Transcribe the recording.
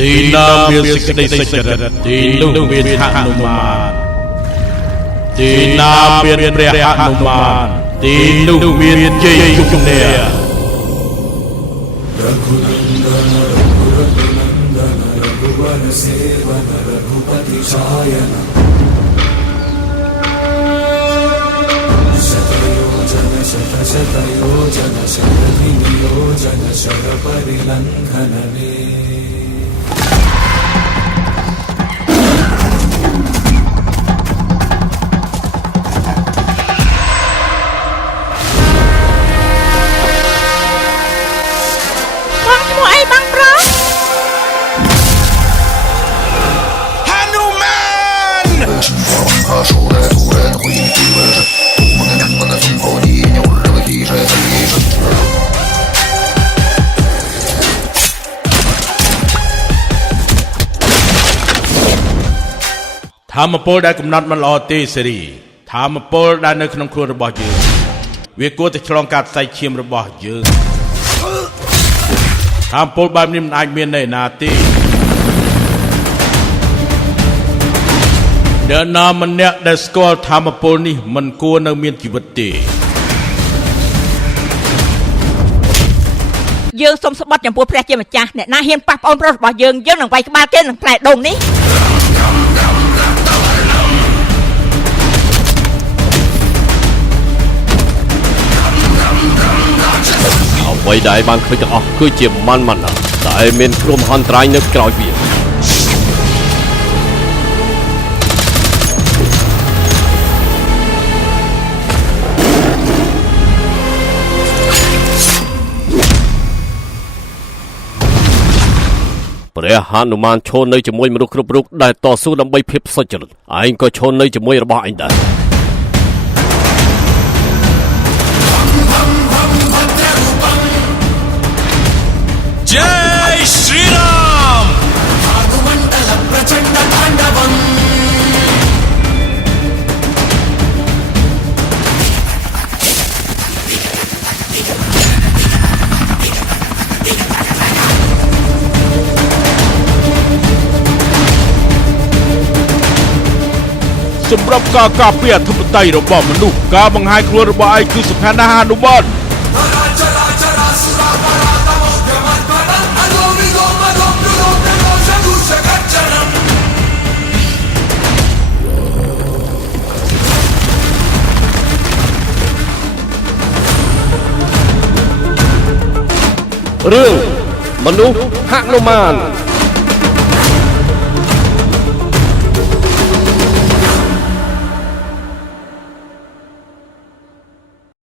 ទីណាមានសេចក្តីសុចរិតទីនោះមានហនុមានទីណាមានព្រះហនុមានទីនោះមានជ័យជំនះធម្មពលដែលកំណត់មិនល្អទេសេរីធម្មពលដែលនៅក្នុងខ្លួនរបស់យើងវាគួរតែឆ្លងកាត់សាច់ឈាមរបស់យើងធម្មពលបែបនេះមិនអាចមាននៅណាទេអ្នកណាម្នាក់ដែលស្គាល់ធម្មពលនេះមិនគួរនៅមានជីវិតទេយើងសូមស្បត់ចំពោះព្រះជាម្ចាស់អ្នកណាហ៊ានប៉ះប្អូនប្រុសរបស់យើងនឹងវាយក្បាលគេនឹងផ្លែដូងនេះអ្វីដែលបានឃើញទាំងអស់គឺជាម៉ាន់ណាតែមានគ្រោះមហន្តរាយនៅក្រោយវាព្រះហនុមានឈរនៅជាមួយមនុស្សគ្រប់រូបដែលតស៊ូដើម្បីភាពសុចរិតឯងក៏ឈរនៅជាមួយរបស់ឯងដែរจายश्री राम भागमंडल प्रचंड तांडवमសម្រាប់ការការពារអធិបតេយ្យរបស់មនុស្សការបង្ហាញខ្លួនរបស់ឯងគឺសំខាន់ណាស់ហនុមានរឿងមនុស្សហនុមាន